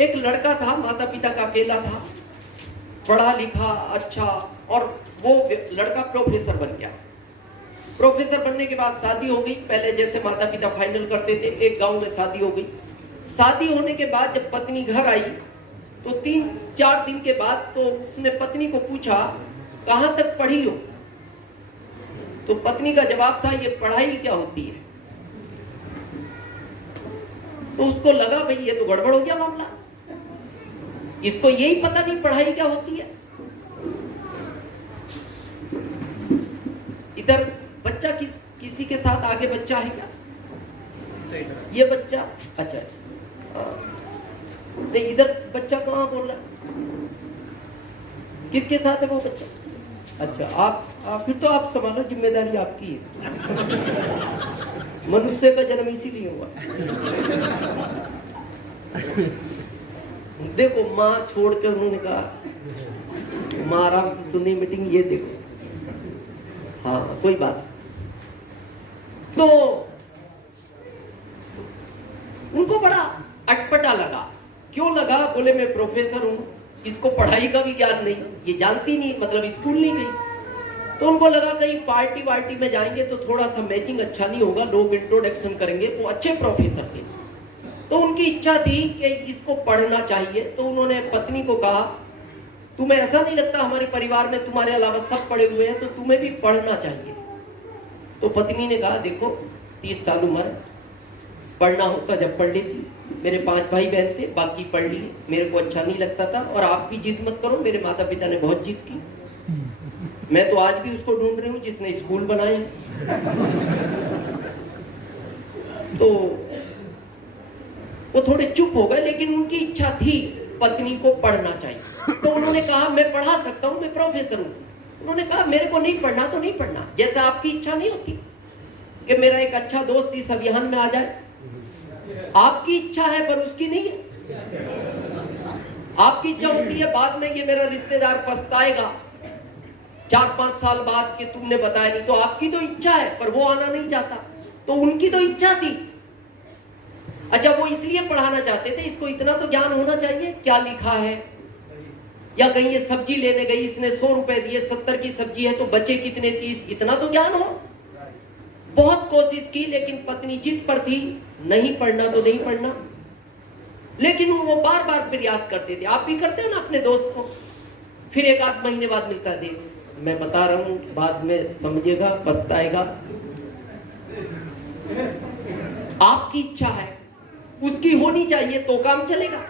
एक लड़का था, माता पिता का अकेला था, पढ़ा लिखा अच्छा, और वो लड़का प्रोफेसर बन गया। प्रोफेसर बनने के बाद शादी हो गई। पहले जैसे माता पिता फाइनल करते थे, एक गांव में शादी हो गई। शादी होने के बाद जब पत्नी घर आई तो 3-4 दिन के बाद तो उसने पत्नी को पूछा, कहां तक पढ़ी हो? तो पत्नी का जवाब था, ये पढ़ाई क्या होती है? तो उसको लगा भाई ये तो गड़बड़ हो गया मामला, इसको यही पता नहीं पढ़ाई क्या होती है। इधर बच्चा किसी के साथ आगे बच्चा है क्या? ये बच्चा अच्छा नहीं, इधर बच्चा कहाँ बोल रहा है? किसके साथ है वो बच्चा? अच्छा आप फिर तो आप संभालो, जिम्मेदारी आपकी है। मनुष्य का जन्म इसीलिए हुआ। देखो माँ छोड़कर उन्होंने कहा, माँ आराम से सुनी मीटिंग, ये देखो हाँ कोई बात। तो उनको बड़ा अटपटा लगा। क्यों लगा? बोले मैं प्रोफेसर हूं, इसको पढ़ाई का भी ज्ञान नहीं, ये जानती नहीं, मतलब स्कूल नहीं गई। तो उनको लगा कहीं पार्टी वार्टी में जाएंगे तो थोड़ा सा मैचिंग अच्छा नहीं होगा, लोग इंट्रोडक्शन करेंगे। वो अच्छे प्रोफेसर थे, तो उनकी इच्छा थी कि इसको पढ़ना चाहिए। तो उन्होंने पत्नी को कहा, तुम्हें ऐसा नहीं लगता हमारे परिवार में तुम्हारे अलावा सब पढ़े हुए हैं, तो तुम्हें भी पढ़ना चाहिए? तो पत्नी ने कहा, देखो 30 साल उम्र, पढ़ना होता जब पढ़ लेती। मेरे 5 भाई बहन थे, बाकी पढ़ लिए, मेरे को अच्छा नहीं लगता था। और आप भी जिद मत करो, मेरे माता पिता ने बहुत जिद की। मैं तो आज भी उसको ढूंढ रही हूँ जिसने स्कूल बनाए। तो वो थोड़े चुप हो गए, लेकिन उनकी इच्छा थी पत्नी को पढ़ना चाहिए। तो उन्होंने कहा, मैं पढ़ा सकता हूँ, मैं प्रोफेसर हूँ। उन्होंने कहा, मेरे को नहीं पढ़ना तो नहीं पढ़ना, जैसे आपकी इच्छा नहीं होती कि मेरा एक अच्छा दोस्त इस अभियान में आ जाए। आपकी इच्छा है पर उसकी नहीं है। आपकी इच्छा होती है बाद में ये मेरा रिश्तेदार पछताएगा 4-5 साल बाद कि तुमने बताया नहीं। तो आपकी तो इच्छा है पर वो आना नहीं चाहता, तो उनकी तो इच्छा थी। अच्छा वो इसलिए पढ़ाना चाहते थे, इसको इतना तो ज्ञान होना चाहिए क्या लिखा है। या कहीं ये सब्जी लेने गई, इसने 100 रुपए दिए, 70 की सब्जी है तो बचे कितने? 30। इतना तो ज्ञान हो। बहुत कोशिश की लेकिन पत्नी जिद पर थी, नहीं पढ़ना तो नहीं पढ़ना। लेकिन वो बार बार प्रयास करते थे। आप भी करते हो ना अपने दोस्त को, फिर 1-8 महीने बाद मिलता, देख मैं बता रहा हूं, बाद में समझेगा, पछताएगा। आपकी इच्छा है, उसकी होनी चाहिए तो काम चलेगा।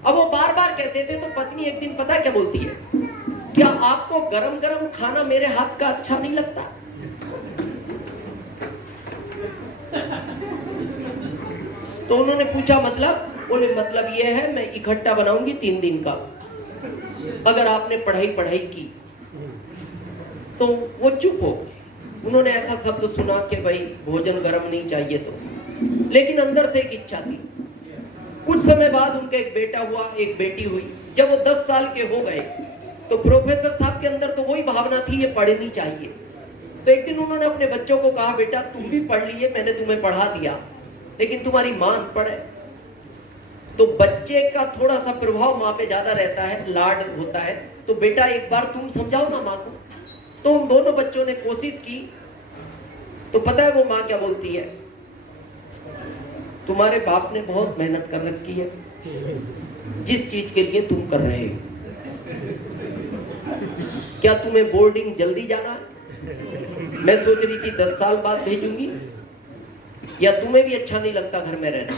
अब वो बार बार कहते थे, तो पत्नी एक दिन पता क्या बोलती है, क्या आपको गरम गरम खाना मेरे हाथ का अच्छा नहीं लगता? तो उन्होंने पूछा मतलब? बोले मतलब ये है, मैं इकट्ठा बनाऊंगी 3 दिन का, अगर आपने पढ़ाई की। तो वो चुप हो गए। उन्होंने ऐसा शब्द सुना कि भाई भोजन गर्म नहीं चाहिए तो, लेकिन अंदर से एक इच्छा थी। कुछ समय बाद उनका एक बेटा हुआ, एक बेटी हुई। जब वो 10 साल के हो गए तो प्रोफेसर साहब के अंदर तो वही भावना थी, ये पढ़नी चाहिए। तो एक दिन उन्होंने अपने बच्चों को कहा, बेटा तुम भी पढ़ लिए, मैंने तुम्हें पढ़ा दिया, लेकिन तुम्हारी मां अनपढ़ है। तो बच्चे का थोड़ा सा प्रभाव माँ पे ज्यादा रहता है, लाड होता है। तो बेटा एक बार तुम समझाओ ना माँ को। तो उन दोनों बच्चों ने कोशिश की। तो पता है वो माँ क्या बोलती है, तुम्हारे बाप ने बहुत मेहनत कर रखी है जिस चीज के लिए तुम कर रहे हो। क्या तुम्हें बोर्डिंग जल्दी जाना है? मैं सोच रही थी 10 साल बाद भेजूंगी, या तुम्हें भी अच्छा नहीं लगता घर में रहना?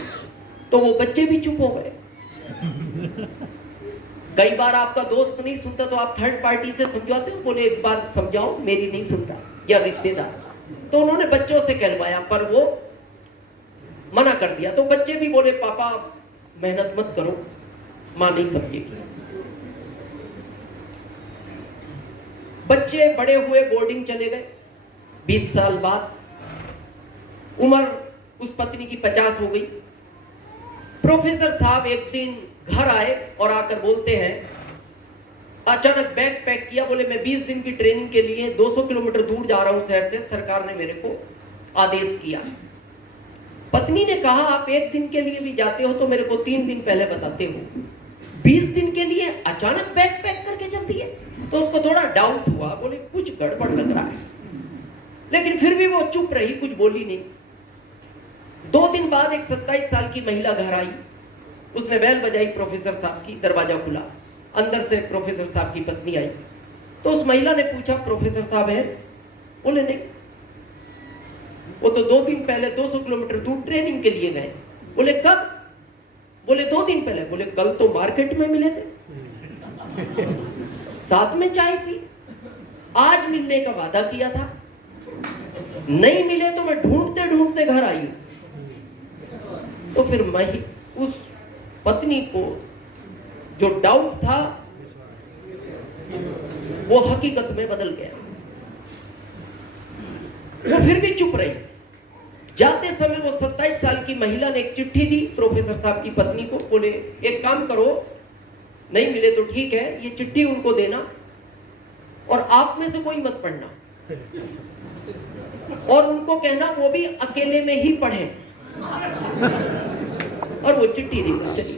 तो वो बच्चे भी चुप हो गए। कई बार आपका दोस्त नहीं सुनता तो आप थर्ड पार्टी से समझाते हो, बोले एक बार समझाओ, मेरी नहीं सुनता, या रिश्तेदार। तो उन्होंने बच्चों से कहलवाया पर वो मना कर दिया। तो बच्चे भी बोले पापा मेहनत मत करो, मां नहीं समझेगी। बच्चे बड़े हुए, बोर्डिंग चले गए। 20 साल बाद उम्र उस पत्नी की 50 हो गई। प्रोफेसर साहब एक दिन घर आए और आकर बोलते हैं, अचानक बैग पैक किया, बोले मैं 20 दिन की ट्रेनिंग के लिए 200 किलोमीटर दूर जा रहा हूं शहर से, सरकार ने मेरे को आदेश किया है। पत्नी ने कहा आप 1 दिन के लिए भी जाते हो तो मेरे को 3 दिन पहले बताते हो, 20 दिन के लिए अचानक बैग पैक करके चलती है। तो उसको थोड़ा डाउट हुआ, बोले कुछ गड़बड़ लग रहा है, लेकिन फिर भी वो चुप रही, कुछ बोली नहीं। 2 दिन बाद एक 27 साल की महिला घर आई, उसने बैल बजाई प्रोफेसर साहब की, दरवाजा खुला, अंदर से प्रोफेसर साहब की पत्नी आई। तो उस महिला ने पूछा प्रोफेसर साहब है? बोले नहीं, वो तो 2 दिन पहले 200 किलोमीटर दूर ट्रेनिंग के लिए गए। बोले कब? बोले 2 दिन पहले। बोले कल तो मार्केट में मिले थे, साथ में चाय पी, आज मिलने का वादा किया था, नहीं मिले तो मैं ढूंढते ढूंढते घर आई हूं। तो फिर मैं उस पत्नी को जो डाउट था वो हकीकत में बदल गया। वो फिर भी चुप रही। जाते समय वो 27 साल की महिला ने एक चिट्ठी दी प्रोफेसर साहब की पत्नी को। बोले एक काम करो, नहीं मिले तो ठीक है, ये चिट्ठी उनको देना और आप में से कोई मत पढ़ना, और उनको कहना वो भी अकेले में ही पढ़े। और वो चिट्ठी देकर चली।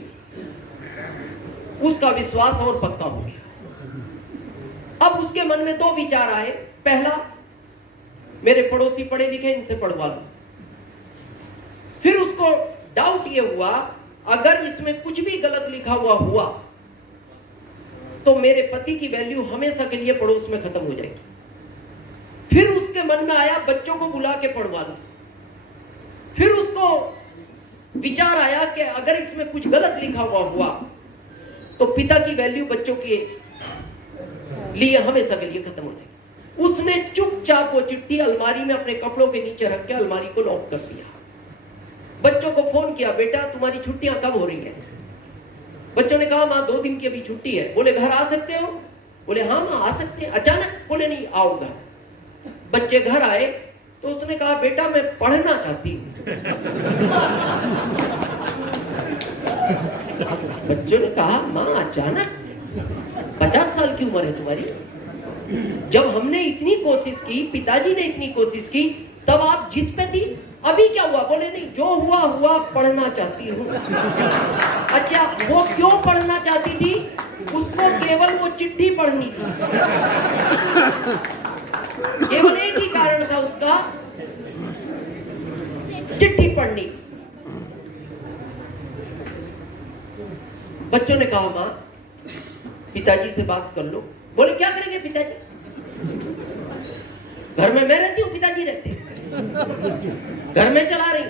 उसका विश्वास और पक्का हो गया। अब उसके मन में 2 विचार आए। पहला, मेरे पड़ोसी पढ़े लिखे, इनसे पढ़वा लो। फिर उसको डाउट ये हुआ, अगर इसमें कुछ भी गलत लिखा हुआ तो मेरे पति की वैल्यू हमेशा के लिए पड़ोस में खत्म हो जाएगी। फिर उसके मन में आया, बच्चों को बुला के पढ़वा लो। फिर उसको विचार आया कि अगर इसमें कुछ गलत लिखा हुआ तो पिता की वैल्यू बच्चों के लिए हमेशा के लिए खत्म हो जाएगी। उसने चुपचाप वो चिट्ठी अलमारी में अपने कपड़ों के नीचे रख के अलमारी को लॉक कर दिया। बच्चों को फोन किया, बेटा तुम्हारी छुट्टियां कब हो रही हैं? बच्चों ने कहा मां 2 दिन की अभी छुट्टी है। बोले घर आ सकते हो? बोले हाँ मां आ सकते हैं। अचानक बोले नहीं, आओ घर। बच्चे घर आए तो उसने कहा बेटा मैं पढ़ना चाहती हूँ। बच्चों ने कहा मां अचानक, 50 साल की उम्र है तुम्हारी, जब हमने इतनी कोशिश की, पिताजी ने इतनी कोशिश की, तब आप जिद पे थी, अभी क्या हुआ? बोले नहीं, जो हुआ हुआ, पढ़ना चाहती हूँ। अच्छा वो क्यों पढ़ना चाहती थी? उसको केवल वो चिट्ठी पढ़नी थी, केवल एक ही कारण था उसका, चिट्ठी पढ़नी। बच्चों ने कहा मां पिताजी से बात कर लो। बोले क्या करेंगे पिताजी? घर में मैं रहती हूँ, पिताजी रहते हैं, घर में चला रही।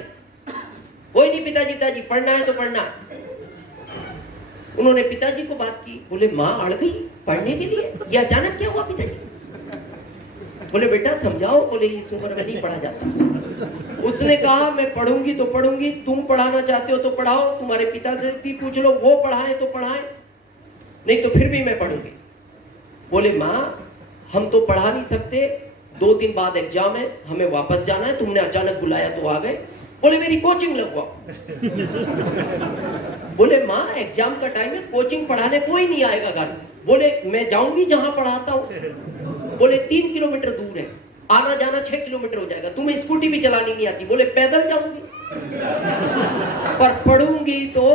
कोई नहीं पिताजी, पढ़ना है तो पढ़ना है। उन्होंने पिताजी को बात की। बोले मां अड़ गई पढ़ने के लिए, ये अचानक क्या हुआ पिताजी? बोले बेटा समझाओ। बोले इस उम्र में नहीं पढ़ा जाता। उसने कहा मैं पढ़ूंगी तो पढ़ूंगी, तुम पढ़ाना चाहते हो तो पढ़ाओ, तुम्हारे पिता से भी पूछ लो, वो पढ़ाए तो पढ़ाए, नहीं तो फिर भी मैं पढ़ूंगी। बोले मां हम तो पढ़ा नहीं सकते, 2 दिन बाद एग्जाम है, हमें वापस जाना है, तुमने अचानक बुलाया तो आ गए। बोले मेरी कोचिंग लगवाओ। बोले मां एग्जाम का टाइम है, कोचिंग पढ़ाने कोई नहीं आएगा घर। बोले मैं जाऊंगी जहां पढ़ाता हूं। बोले 3 किलोमीटर दूर है, आना जाना 6 किलोमीटर हो जाएगा, तुम्हें स्कूटी भी चलानी नहीं आती। बोले पैदल जाऊंगी पर पढ़ूंगी तो।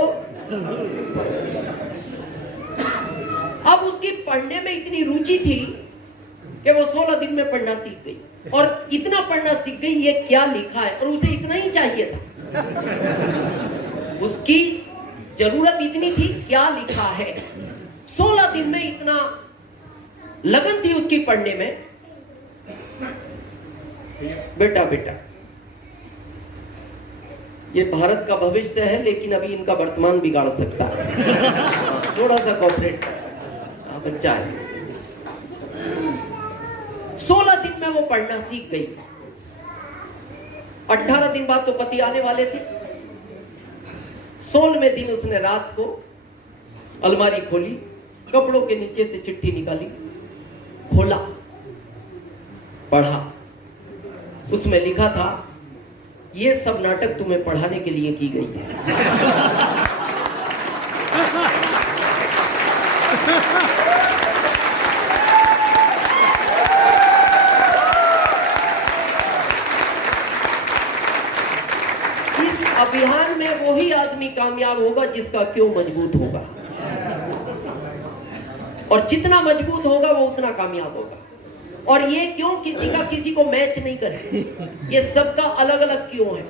अब उसकी पढ़ने में इतनी रुचि थी कि वो 16 दिन में पढ़ना सीख गई, और इतना पढ़ना सीख गई ये क्या लिखा है, और उसे इतना ही चाहिए था। उसकी जरूरत इतनी थी क्या लिखा है। 16 दिन में इतना लगन थी उसकी पढ़ने में। बेटा ये भारत का भविष्य है, लेकिन अभी इनका वर्तमान बिगाड़ सकता है। थोड़ा सा कॉपरेट बच्चा है। 16 दिन में वो पढ़ना सीख गई। 18 दिन बाद तो पति आने वाले थे। 16वें दिन उसने रात को अलमारी खोली, कपड़ों के नीचे से चिट्ठी निकाली, खोला, पढ़ा। उसमें लिखा था ये सब नाटक तुम्हें पढ़ाने के लिए की गई है। इस अभियान में वही आदमी कामयाब होगा जिसका क्यों मजबूत होगा, और जितना मजबूत होगा वो उतना कामयाब होगा। और ये क्यों किसी का किसी को मैच नहीं करे, ये सबका अलग अलग क्यों है।